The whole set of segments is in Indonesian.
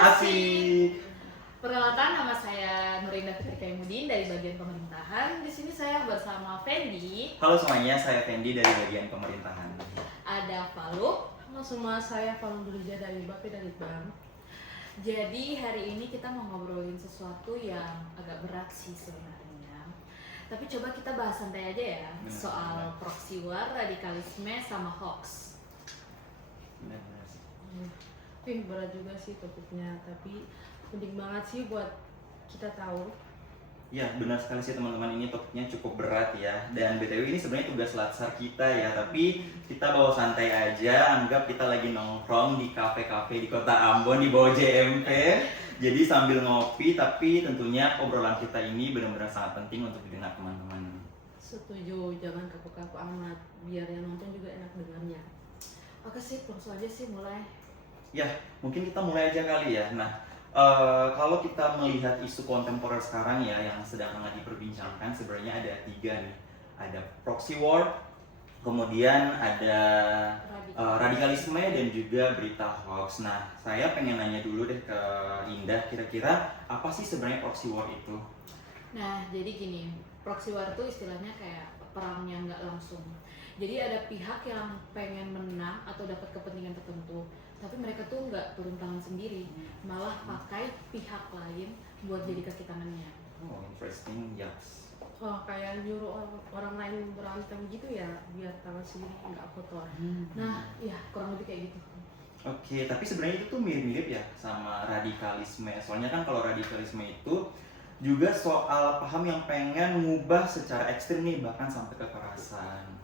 Asik. Perkenalkan, nama saya Nurinda Fitrikaimuddin dari bagian pemerintahan. Di sini saya bersama Fendi. Halo semuanya, saya Fendi dari bagian pemerintahan. Ada Palu. Halo semua, saya Falun Durija dari Bape dari Bank. Jadi hari ini kita mau ngobrolin sesuatu yang agak berat sih sebenarnya. Tapi coba kita bahas santai aja ya, soal proxy war, radikalisme, sama hoax. Benar-benar. Berat juga sih topiknya, tapi penting banget sih buat kita tahu. Ya, benar sekali sih teman-teman, ini topiknya cukup berat ya. Dan BTW ini sebenarnya tugas latsar kita ya, tapi kita bawa santai aja, anggap kita lagi nongkrong di kafe-kafe di Kota Ambon di bawah JMP. Jadi sambil ngopi, tapi tentunya obrolan kita ini benar-benar sangat penting untuk didengar teman-teman. Setuju, jangan kaku-kaku amat, biar yang nonton juga enak dengarnya. Oke sih, langsung aja sih mulai. Ya, mungkin kita mulai aja kali ya. Nah, kalau kita melihat isu kontemporer sekarang ya yang sedang hangat diperbincangkan, sebenarnya ada 3 nih. Ada proxy war, kemudian ada radikalisme dan juga berita hoax. Nah, saya pengen nanya dulu deh ke Indah, kira-kira apa sih sebenarnya proxy war itu? Nah, jadi gini, proxy war itu istilahnya kayak perang yang nggak langsung. Jadi ada pihak yang pengen menang atau dapat kepentingan tertentu, tapi mereka tuh nggak turun tangan sendiri, malah pakai pihak lain buat jadi kaki tangannya. Oh, interesting, yes. Oh, kayak nyuruh orang lain berantem gitu ya, biar tangan sendiri nggak kotor. Nah, ya kurang lebih kayak gitu. Oke, tapi sebenarnya itu tuh mirip-mirip ya sama radikalisme. Soalnya kan kalau radikalisme itu juga soal paham yang pengen ngubah secara ekstrim nih, bahkan sampai kekerasan.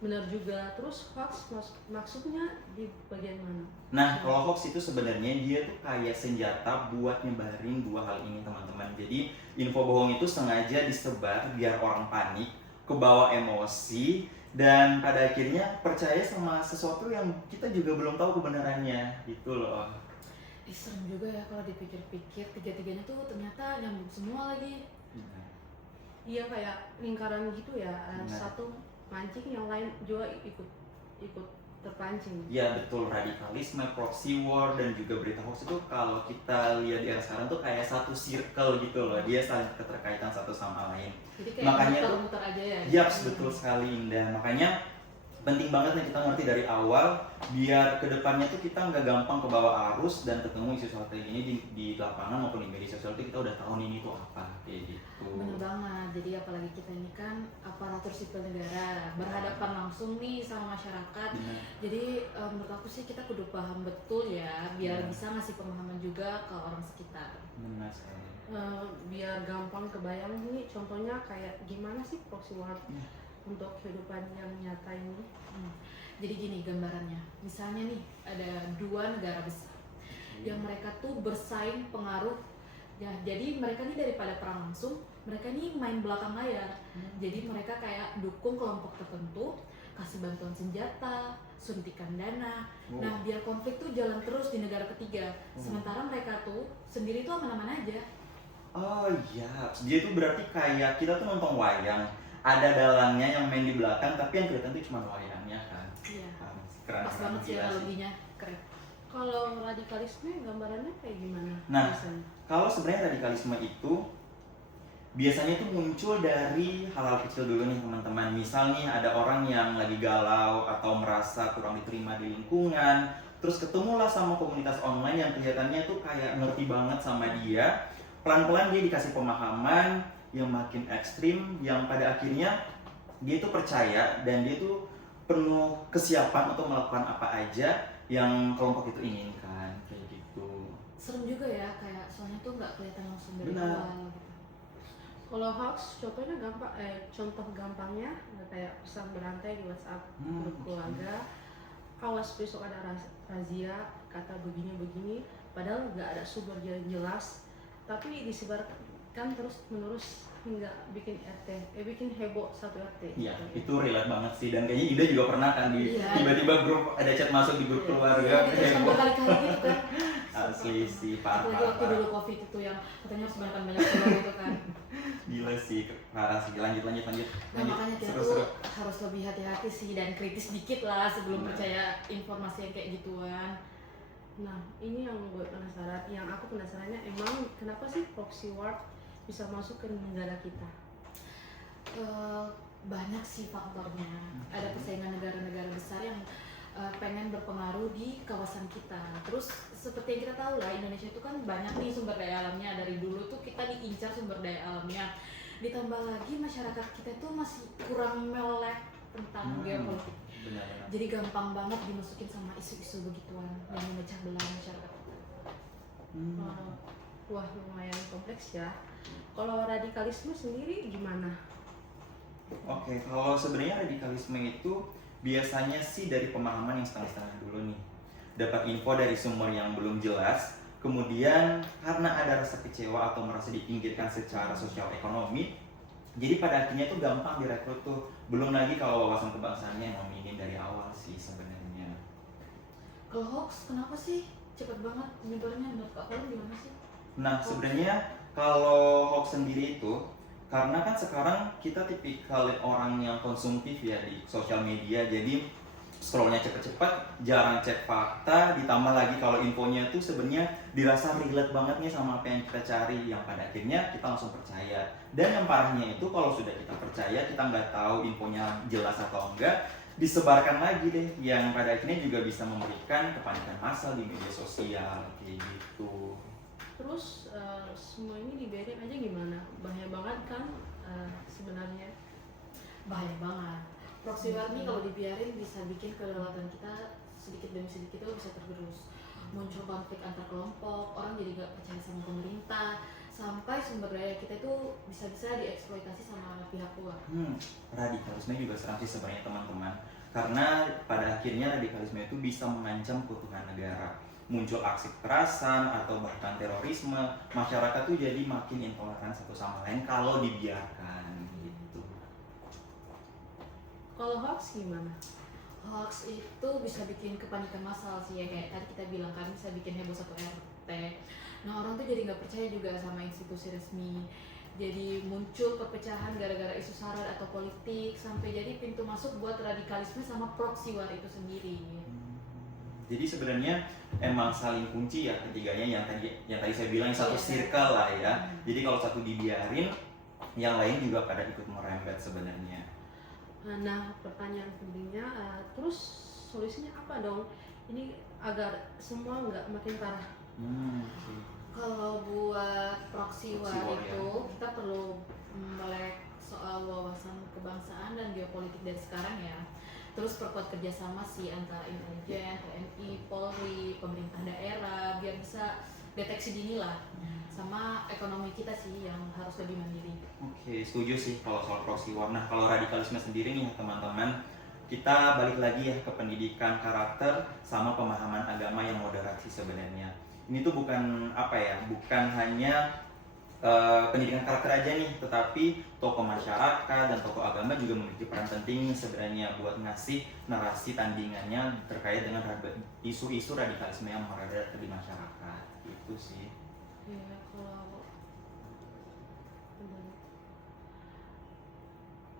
Benar juga, terus hoax maksudnya di bagian mana? Nah, kalau hoax itu sebenarnya dia tuh kayak senjata buat nyebarin 2 hal ini teman-teman. Jadi info bohong itu sengaja disebar biar orang panik, kebawa emosi, dan pada akhirnya percaya sama sesuatu yang kita juga belum tahu kebenarannya gitu loh. Serem juga ya kalau dipikir-pikir, 3-tiganya tuh ternyata nyambung semua lagi. Iya, kayak lingkaran gitu ya, satu mancing, yang lain juga ikut terpancing. Ya betul, radikalisme, proxy war, dan juga berita hoax itu kalau kita lihat di era sekarang tuh kayak satu circle gitu loh, dia saling keterkaitan satu sama lain. Jadi kayak Makanya muter-muter aja ya. Yaps, betul sekali Indah. Makanya penting banget nih kita ngerti dari awal biar kedepannya tuh kita nggak gampang kebawa arus dan ketemu isu soal kayak gini di lapangan maupun di media sosial tuh kita udah tahu nih ini tuh apa kayak gitu. Bener banget, jadi apalagi kita ini kan aparatur sipil negara berhadapan langsung nih sama masyarakat. Jadi menurut aku sih kita kudu paham betul ya, biar bisa ngasih pemahaman juga ke orang sekitar. Benar sekali. Biar gampang kebayang nih, contohnya kayak gimana sih proxy war untuk kehidupan yang nyata ini. Jadi gini gambarannya, misalnya nih ada 2 negara besar yang mereka tuh bersaing pengaruh ya, jadi mereka nih daripada perang langsung, mereka nih main belakang layar. Jadi mereka kayak dukung kelompok tertentu, kasih bantuan senjata, suntikan dana. Nah, biar konflik tuh jalan terus di negara ketiga. Sementara mereka tuh sendiri tuh aman-aman aja. Oh iya, dia tuh berarti kayak kita tuh nonton wayang, ada dalangnya yang main di belakang, tapi yang kelihatan tuh cuma wayangnya kan. Iya. Keren Pas banget sih gila analoginya, keren. Kalau radikalisme gambarannya kayak gimana? Nah, biasanya? kalau sebenarnya radikalisme itu biasanya tuh muncul dari hal-hal kecil dulu nih teman-teman. Misal nih ada orang yang lagi galau atau merasa kurang diterima di lingkungan, terus ketemulah sama komunitas online yang kelihatannya tuh kayak ngerti banget sama dia. Pelan-pelan dia dikasih pemahaman yang makin ekstrim, yang pada akhirnya dia tuh percaya dan dia tuh penuh kesiapan untuk melakukan apa aja yang kelompok itu inginkan, kayak gitu. Serem juga ya, kayak soalnya tuh nggak kelihatan langsung dari Benar. awal gitu. Kalau hoax contohnya gampang, contoh gampangnya kayak pesan berantai di WhatsApp grup keluarga, awas besok ada razia, kata begini, padahal nggak ada sumber yang jelas, tapi disebarkan terus menerus hingga bikin bikin heboh satu RT. Iya, itu relate banget sih, dan kayaknya Ida juga pernah kan tiba-tiba grup ada chat masuk di grup keluarga. Terus berkali-kali gitu kan. Asli sih, Apalagi waktu parah. dulu COVID itu yang katanya harus banyak keluar gitu kan. Gila sih, parah sih. Lanjut. Nah makanya kita Seru-seru. tuh harus lebih hati-hati sih dan kritis dikit lah sebelum percaya informasi yang kayak gituan. Nah, ini yang gue penasaran, yang aku penasarannya emang kenapa sih proxy war bisa masuk ke negara kita? Eh, banyak sih faktornya. Ada persaingan negara-negara besar yang pengen berpengaruh di kawasan kita. Terus seperti yang kita tahu lah, Indonesia itu kan banyak nih sumber daya alamnya. Dari dulu tuh kita diincar sumber daya alamnya. Ditambah lagi masyarakat kita itu masih kurang melek tentang geopolitik. Benar-benar. Jadi gampang banget dimasukin sama isu-isu begituan dan memecah belah masyarakat kita. Wah, lumayan kompleks ya. Kalau radikalisme sendiri gimana? Oke, kalau sebenarnya radikalisme itu biasanya sih dari pemahaman yang setengah-setengah dulu nih. Dapat info dari sumber yang belum jelas, kemudian karena ada rasa kecewa atau merasa dipinggirkan secara sosial ekonomi, jadi pada akhirnya tuh gampang direkrut tuh. Belum lagi kalau wawasan kebangsaannya emang minim dari awal sih sebenarnya. Kalau hoax kenapa sih cepet banget nyebarnya? Menurut Kak Kolom gimana sih? Nah, sebenarnya kalau hoax sendiri itu karena kan sekarang kita tipikal orang yang konsumtif ya di sosial media, jadi scrollnya cepet-cepet, jarang cek fakta, ditambah lagi kalau infonya tuh sebenarnya dirasa relate banget nih sama apa yang kita cari, yang pada akhirnya kita langsung percaya. Dan yang parahnya itu kalau sudah kita percaya, kita nggak tahu infonya jelas atau enggak, disebarkan lagi deh, yang pada akhirnya juga bisa memberikan kepanikan massal di media sosial kayak gitu. Terus semua ini dibiarin aja gimana? Bahaya banget kan sebenarnya. Bahaya banget. Proxy war nih kalau dibiarin bisa bikin kedaulatan kita sedikit demi sedikit itu bisa tergerus. Muncul konflik antar kelompok, orang jadi gak percaya sama pemerintah, sampai sumber daya kita itu bisa-bisa dieksploitasi sama pihak luar. Radikalisme juga serang sih sebenarnya teman-teman, karena pada akhirnya radikalisme itu bisa mengancam keutuhan negara. Muncul aksi kekerasan atau bahkan terorisme, masyarakat tuh jadi makin intoleran satu sama lain kalau dibiarkan gitu. Kalau hoax gimana? Hoax itu bisa bikin kepanikan massal sih ya, kayak tadi kita bilang kan bisa bikin heboh satu RT. Nah orang tuh jadi nggak percaya juga sama institusi resmi. Jadi muncul perpecahan gara-gara isu sara atau politik, sampai jadi pintu masuk buat radikalisme sama proxy war itu sendiri. Jadi sebenarnya emang saling kunci ya ketiganya, yang tadi saya bilang satu Iya. circle lah ya. Jadi kalau satu dibiarin, yang lain juga pada ikut merembet sebenarnya. Nah, pertanyaan pentingnya, terus solusinya apa dong? Ini agar semua nggak makin parah. Kalau buat proxy war Proxy war, itu kita perlu melek soal wawasan kebangsaan dan geopolitik dari sekarang ya. Terus perkuat kerjasama sih antara intelijen, TNI, Polri, pemerintah daerah biar bisa deteksi dini lah. Sama ekonomi kita sih yang harus lebih mandiri. Oke, setuju sih kalau soal proxy war. Nah, kalau radikalisme sendiri nih teman-teman, kita balik lagi ya ke pendidikan karakter sama pemahaman agama yang moderat sih sebenarnya. Ini tuh bukan apa ya, bukan hanya pendidikan karakter aja nih, tetapi tokoh masyarakat dan tokoh agama juga memiliki peran penting sebenarnya buat ngasih narasi tandingannya terkait dengan isu-isu radikalisme yang meredah di masyarakat. Itu sih. Ya,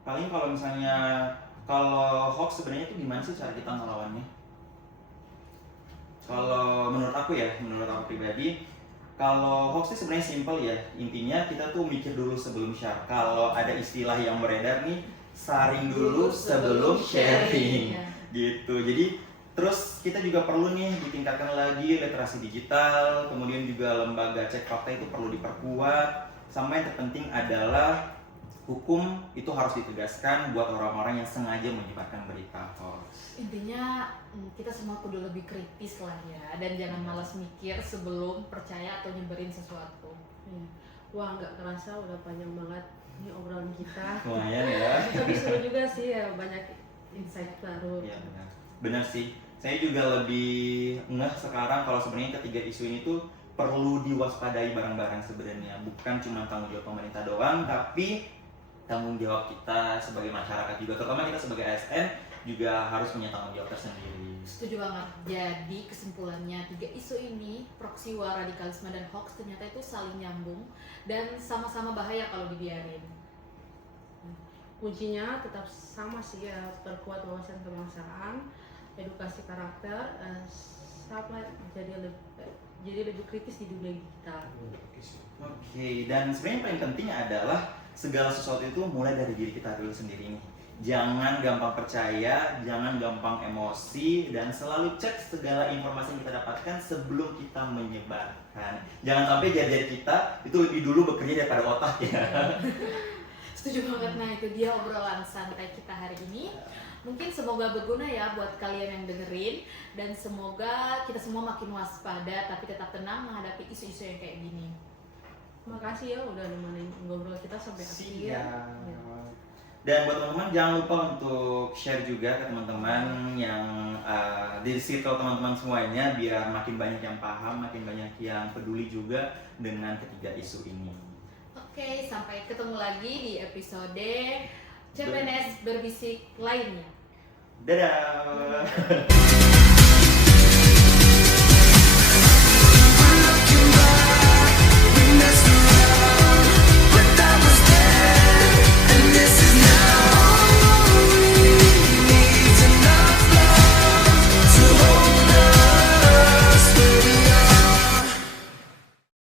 Paling kalau misalnya kalau hoax sebenarnya itu gimana sih cara kita ngelawannya? Kalau menurut aku pribadi, kalau hoax itu sebenarnya simpel ya. Intinya kita tuh mikir dulu sebelum share. Kalau ada istilah yang beredar nih, saring dulu sebelum sharing. Ya. Gitu. Jadi terus kita juga perlu nih ditingkatkan lagi literasi digital, kemudian juga lembaga cek fakta itu perlu diperkuat. Sama yang terpenting adalah hukum itu harus ditegaskan buat orang-orang yang sengaja menyebarkan berita hoax. Intinya kita semua kudu lebih kritis lah ya, dan jangan malas mikir sebelum percaya atau nyebarin sesuatu. Wah, nggak kerasa udah panjang banget ini obrolan kita. Lumayan ya. Tapi seru juga sih ya, banyak insight baru. Iya benar. Benar sih. Saya juga lebih ngeh sekarang kalau sebenarnya ketiga isu ini tuh perlu diwaspadai bareng-bareng sebenarnya. Bukan cuma tanggung jawab pemerintah doang, tapi tanggung jawab kita sebagai masyarakat juga, terutama kita sebagai ASN juga harus punya tanggung jawab tersendiri. Setuju banget. Jadi kesimpulannya, tiga isu ini, proxy war, radikalisme, dan hoax ternyata itu saling nyambung dan sama-sama bahaya kalau dibiarin. Kuncinya tetap sama sih ya, perkuat wawasan kebangsaan, edukasi karakter, WhatsApp lah, jadi lebih kritis di dunia digital. Oke, dan sebenarnya yang paling penting adalah segala sesuatu itu mulai dari diri kita dulu sendiri nih. Jangan gampang percaya, jangan gampang emosi, dan selalu cek segala informasi yang kita dapatkan sebelum kita menyebarkan. Jangan sampai jari-jari kita itu lebih dulu bekerja daripada otak ya. Setuju banget. Nah itu dia obrolan santai kita hari ini. Mungkin semoga berguna ya buat kalian yang dengerin, dan semoga kita semua makin waspada tapi tetap tenang menghadapi isu-isu yang kayak gini. Makasih ya udah nemenin ngobrol kita sampai akhir. Siap. Ya. Dan buat teman-teman jangan lupa untuk share juga ke teman-teman yang di circle teman-teman semuanya, biar makin banyak yang paham, makin banyak yang peduli juga dengan ketiga isu ini. Oke, sampai ketemu lagi di episode CPNS Berbisik lainnya. Dadah.